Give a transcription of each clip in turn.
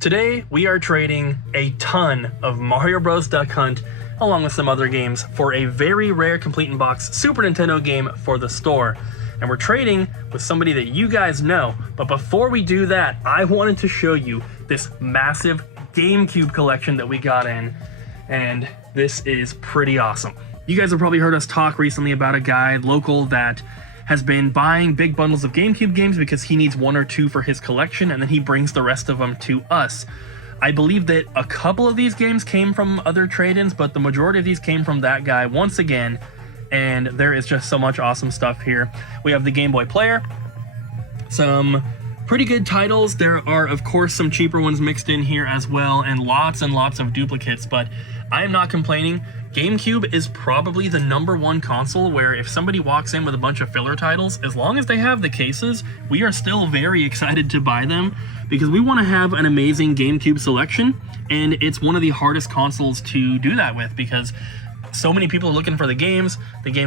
Today, we are trading a ton of Mario Bros. Duck Hunt, along with some other games, for a very rare complete-in-box Super Nintendo game for the store. And we're trading with somebody that you guys know. But before we do that, I wanted to show you this massive Gamecube collection that we got in. And this is pretty awesome. You guys have probably heard us talk recently about a guy local that has been buying big bundles of Gamecube games because he needs one or two for his collection, and then he brings the rest of them to us. I believe that a couple of these games came from other trade-ins, but the majority of these came from that guy once again, and there is just so much awesome stuff here. We have the Game Boy Player, some pretty good titles. There are, of course, some cheaper ones mixed in here as well, and lots of duplicates, but I am not complaining. GameCube is probably the #1 console where if somebody walks in with a bunch of filler titles, as long as they have the cases, we are still very excited to buy them because we want to have an amazing GameCube selection, and it's one of the hardest consoles to do that with because so many people are looking for the games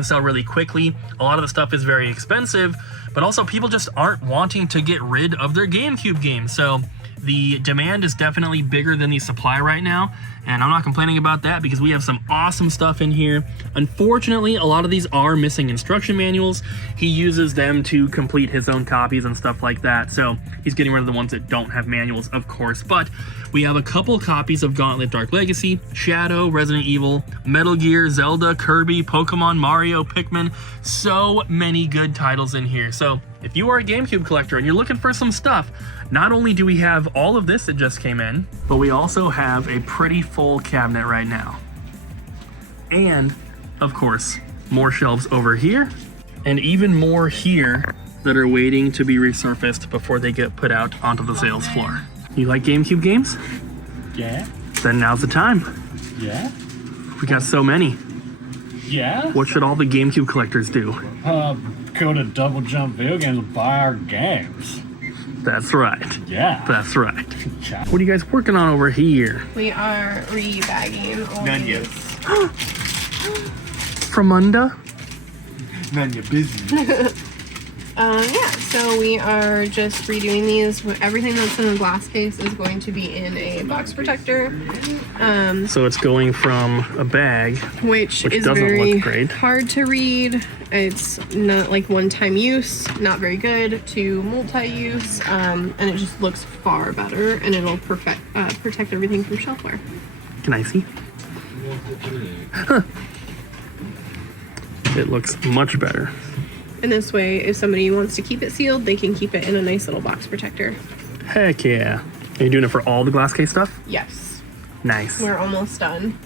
sell really quickly, a lot of the stuff is very expensive, but also people just aren't wanting to get rid of their GameCube games. So the demand is definitely bigger than the supply right now, and I'm not complaining about that because we have some awesome stuff in here. Unfortunately, a lot of these are missing instruction manuals. He uses them to complete his own copies and stuff like that, so he's getting rid of the ones that don't have manuals, of course. But we have a couple copies of Gauntlet Dark Legacy, Shadow, Resident Evil, Metal Gear, Zelda, Kirby, Pokemon, Mario, Pikmin. So many good titles in here. So if you are a GameCube collector and you're looking for some stuff, not only do we have all of this that just came in, but we also have a pretty full cabinet right now. And, of course, more shelves over here, and even more here that are waiting to be resurfaced before they get put out onto the sales floor. You like GameCube games? Yeah. Then now's the time. Yeah. We got so many. Yeah. What should all the GameCube collectors do? Go to Double Jump Video Games and buy our games. That's right. Yeah. That's right. What are you guys working on over here? We are rebagging all None yet. From under? Man, you're busy. Yeah, so we are just redoing these. Everything that's in the glass case is going to be in a box protector. So it's going from a bag, which is doesn't very look great. hard to read. It's not like one-time use, not very good, to multi-use, and it just looks far better, and it'll protect everything from shelfware. Can I see? Huh. It looks much better. And this way, if somebody wants to keep it sealed, they can keep it in a nice little box protector. Heck yeah. Are you doing it for all the glass case stuff? Yes. Nice. We're almost done.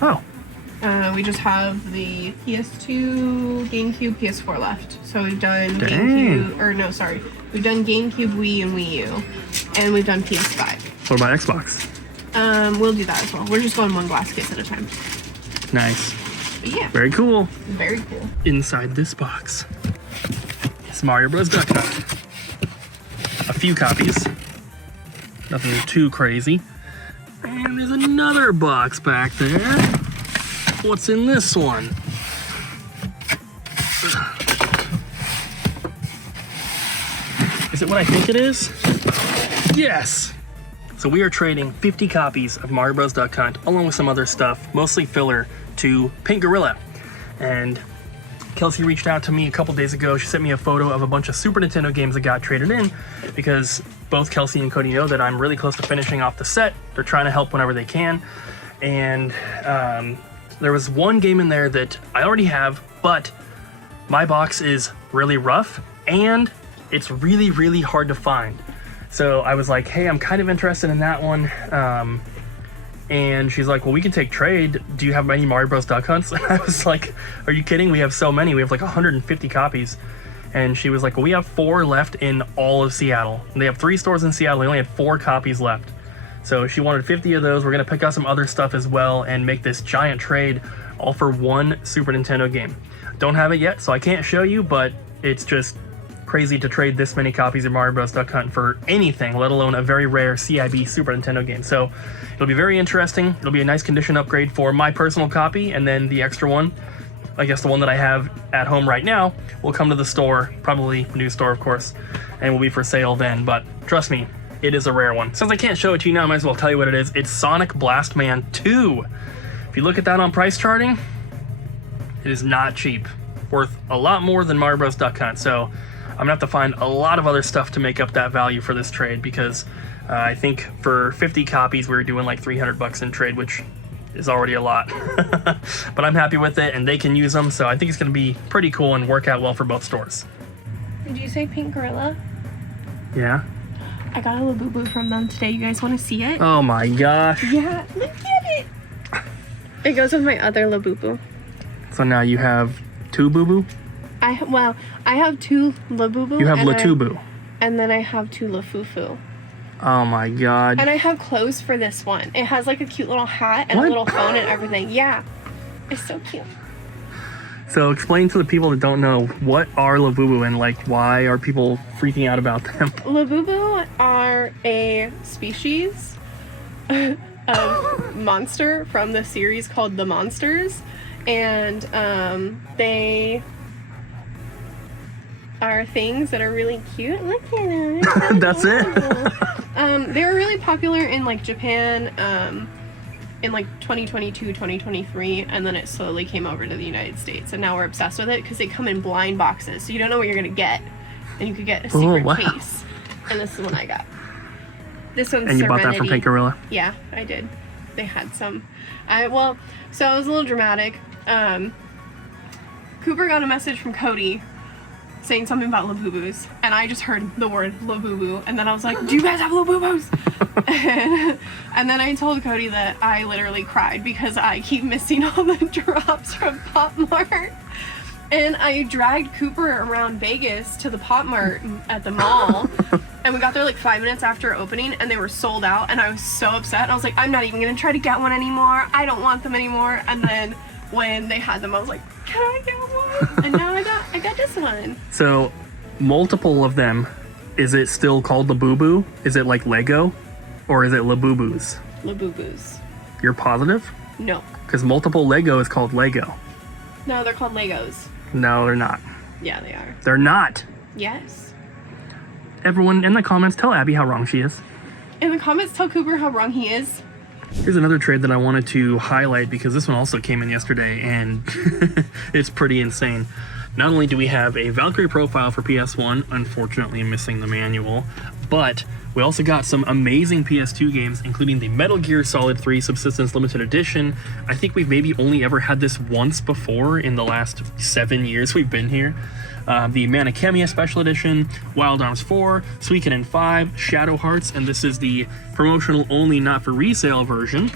Oh. We just have the PS2, GameCube, PS4 left. So we've done Dang. GameCube, or no, sorry. We've done GameCube, Wii, and Wii U. And we've done PS5. What about Xbox? We'll do that as well. We're just going one glass case at a time. Nice. But yeah. Very cool. Very cool. Inside this box is Mario Bros. Duck Hunt. A few copies. Nothing too crazy. And there's another box back there. What's in this one? Is it what I think it is? Yes! So we are trading 50 copies of Mario Bros. Duck Hunt, along with some other stuff, mostly filler, to Pink Gorilla. And Kelsey reached out to me a couple days ago. She sent me a photo of a bunch of Super Nintendo games that got traded in because both Kelsey and Cody know that I'm really close to finishing off the set. They're trying to help whenever they can. And there was one game in there that I already have, but my box is really rough and it's really hard to find. So I was like, hey, I'm kind of interested in that one. And she's like, well, we can take trade. Do you have any Mario Bros. Duck Hunts? And I was like, are you kidding? We have so many. We have like 150 copies. And she was like, well, we have 4 left in all of Seattle. And they have 3 stores in Seattle. They only had 4 copies left. So she wanted 50 of those. We're going to pick out some other stuff as well and make this giant trade all for one Super Nintendo game. Don't have it yet, so I can't show you, but it's just crazy to trade this many copies of Mario Bros. Duck Hunt for anything, let alone a very rare CIB Super Nintendo game. So it'll be very interesting. It'll be a nice condition upgrade for my personal copy, and then the extra one, I guess the one that I have at home right now, will come to the store, probably new store, of course, and will be for sale then. But trust me, it is a rare one. Since I can't show it to you now, I might as well tell you what it is. It's Sonic Blastman 2. If you look at that on price charting, it is not cheap. Worth a lot more than Mario Bros. Duck Hunt. So I'm gonna have to find a lot of other stuff to make up that value for this trade, because I think for 50 copies we were doing like 300 bucks in trade, which is already a lot. But I'm happy with it and they can use them, so I think it's gonna be pretty cool and work out well for both stores. Did you say pink gorilla? Yeah. I got a Labubu from them today. You guys want to see it? Oh my gosh. Yeah, look at it. It goes with my other Labubu. So now you have two Boo-Boo? I have two Labubu. You have Latubu. And then I have two Lafufu. Oh my god. And I have clothes for this one. It has like a cute little hat and a little phone and everything. Yeah. It's so cute. So explain to the people that don't know, what are Labubu and like why are people freaking out about them? Labubu are a species of monster from the series called The Monsters. And they are things that are really cute. Look at them. That's it? They were really popular in like Japan in like 2022, 2023, and then it slowly came over to the United States, and now we're obsessed with it because they come in blind boxes, so you don't know what you're gonna get, and you could get a secret case. And this is one I got. This one's And you Serenity. bought that from Pink Gorilla? Yeah, I did. They had some. So I was a little dramatic. Cooper got a message from Cody saying something about Labubus, and I just heard the word Labubu, and then I was like, do you guys have Labubus? and then I told Cody that I literally cried because I keep missing all the drops from Pop Mart. And I dragged Cooper around Vegas to the Pop Mart at the mall, and we got there like 5 minutes after opening, and they were sold out, and I was so upset. I was like, I'm not even gonna try to get one anymore. I don't want them anymore. And then when they had them, I was like, can I get one? And now I got this one. So, multiple of them. Is it still called Labubu? Is it like Lego? Or is it Labubus? Labubus. You're positive? No. Because multiple Lego is called Lego. No, they're called Legos. No, they're not. Yeah, they are. They're not. Yes. Everyone in the comments, tell Abby how wrong she is. In the comments, tell Cooper how wrong he is. Here's another trade that I wanted to highlight because this one also came in yesterday and it's pretty insane. Not only do we have a Valkyrie profile for PS1, unfortunately missing the manual, but we also got some amazing PS2 games, including the Metal Gear Solid 3 Subsistence Limited Edition. I think we've maybe only ever had this once before in the last 7 years we've been here. The Manichemia Special Edition, Wild Arms 4, Suikoden 5, Shadow Hearts, and this is the promotional only not for resale version.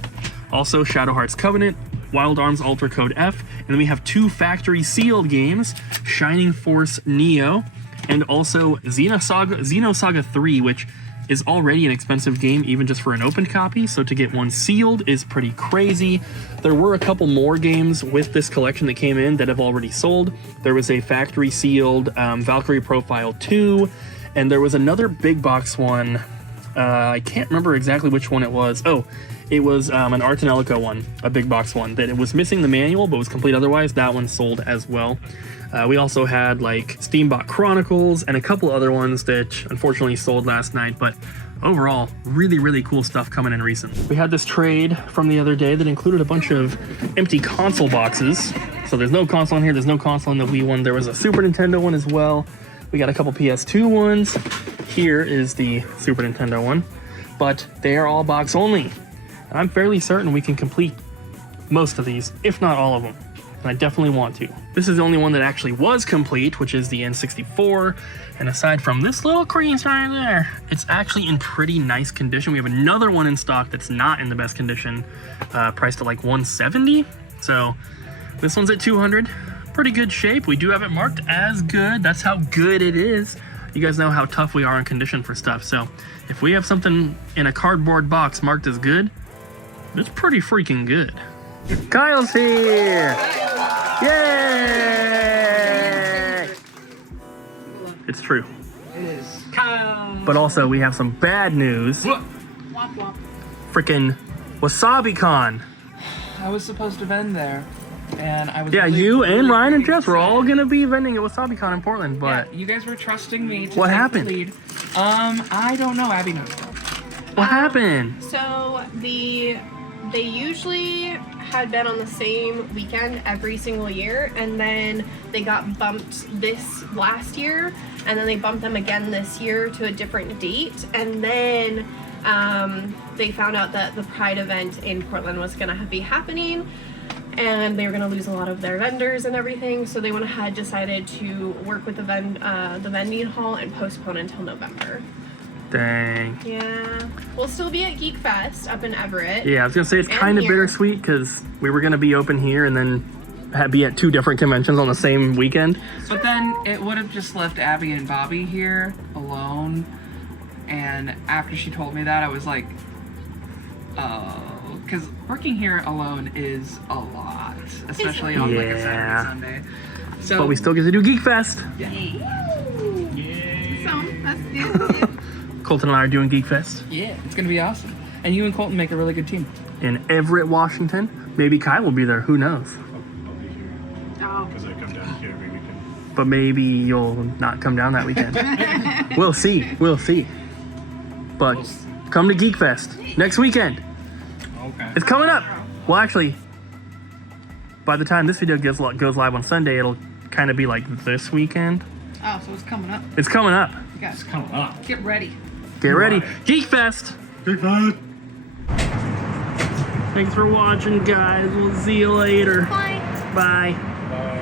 Also Shadow Hearts Covenant, Wild Arms Ultra Code F, and then we have 2 factory sealed games, Shining Force Neo, and also Xenosaga 3, which is already an expensive game even just for an opened copy, so to get one sealed is pretty crazy. There were a couple more games with this collection that came in that have already sold. There was a factory sealed Valkyrie Profile 2, and there was another big box one. I can't remember exactly which one it was. Oh, it was an Art and Elico one, a big box one, that it was missing the manual but was complete otherwise. That one sold as well. We also had like Steambot Chronicles and a couple other ones that unfortunately sold last night, but overall, really, really cool stuff coming in recent. We had this trade from the other day that included a bunch of empty console boxes. So there's no console in here, there's no console in the Wii one. There was a Super Nintendo one as well. We got a couple PS2 ones. Here is the Super Nintendo one, but they are all box only. And I'm fairly certain we can complete most of these, if not all of them. And I definitely want to. This is the only one that actually was complete, which is the N64. And aside from this little crease right there, it's actually in pretty nice condition. We have another one in stock that's not in the best condition, priced at like $170. So this one's at $200. Pretty good shape. We do have it marked as good. That's how good it is. You guys know how tough we are on condition for stuff. So if we have something in a cardboard box marked as good, it's pretty freaking good. Kyle's here! Yay! It's true. It is. Kyle! But also, we have some bad news. Frickin' WasabiCon. I was supposed to vend there, and I was. Yeah, really, you and really, Ryan and really Jess were all excited. gonna be vending at WasabiCon in Portland, but Yeah, you guys were trusting me to What take happened? the lead. I don't know. Abby knows though. What happened? So they usually had been on the same weekend every single year, and then they got bumped this last year, and then they bumped them again this year to a different date, and then they found out that the Pride event in Portland was going to be happening, and they were going to lose a lot of their vendors and everything, so they went ahead, decided to work with the vending hall and postpone until November. Dang. Yeah. We'll still be at Geek Fest up in Everett. Yeah, I was gonna say it's And kind of here. bittersweet because we were gonna be open here and then be at 2 different conventions on the same weekend. But then it would have just left Abby and Bobby here alone. And after she told me that, I was like, oh, because working here alone is a lot, especially on like a Yeah. Saturday, Sunday. So, But we still get to do Geek Fest. So that's good. Colton and I are doing Geek Fest yeah, it's gonna be awesome. And you and Colton make a really good team. in Everett, Washington. Maybe Kai will be there. Who knows? I'll be here Oh. because I come down here every weekend. But maybe you'll not come down that weekend. We'll see. We'll see. But come to Geek Fest next weekend. Okay. It's coming up. Well, actually, by the time this video goes live on Sunday, it'll kind of be like this weekend. Oh, so it's coming up. It's coming up. You guys, It's coming up. get ready. Get ready. Right. Geek Fest. Big fan. Thanks for watching, guys. We'll see you later. Bye. Bye.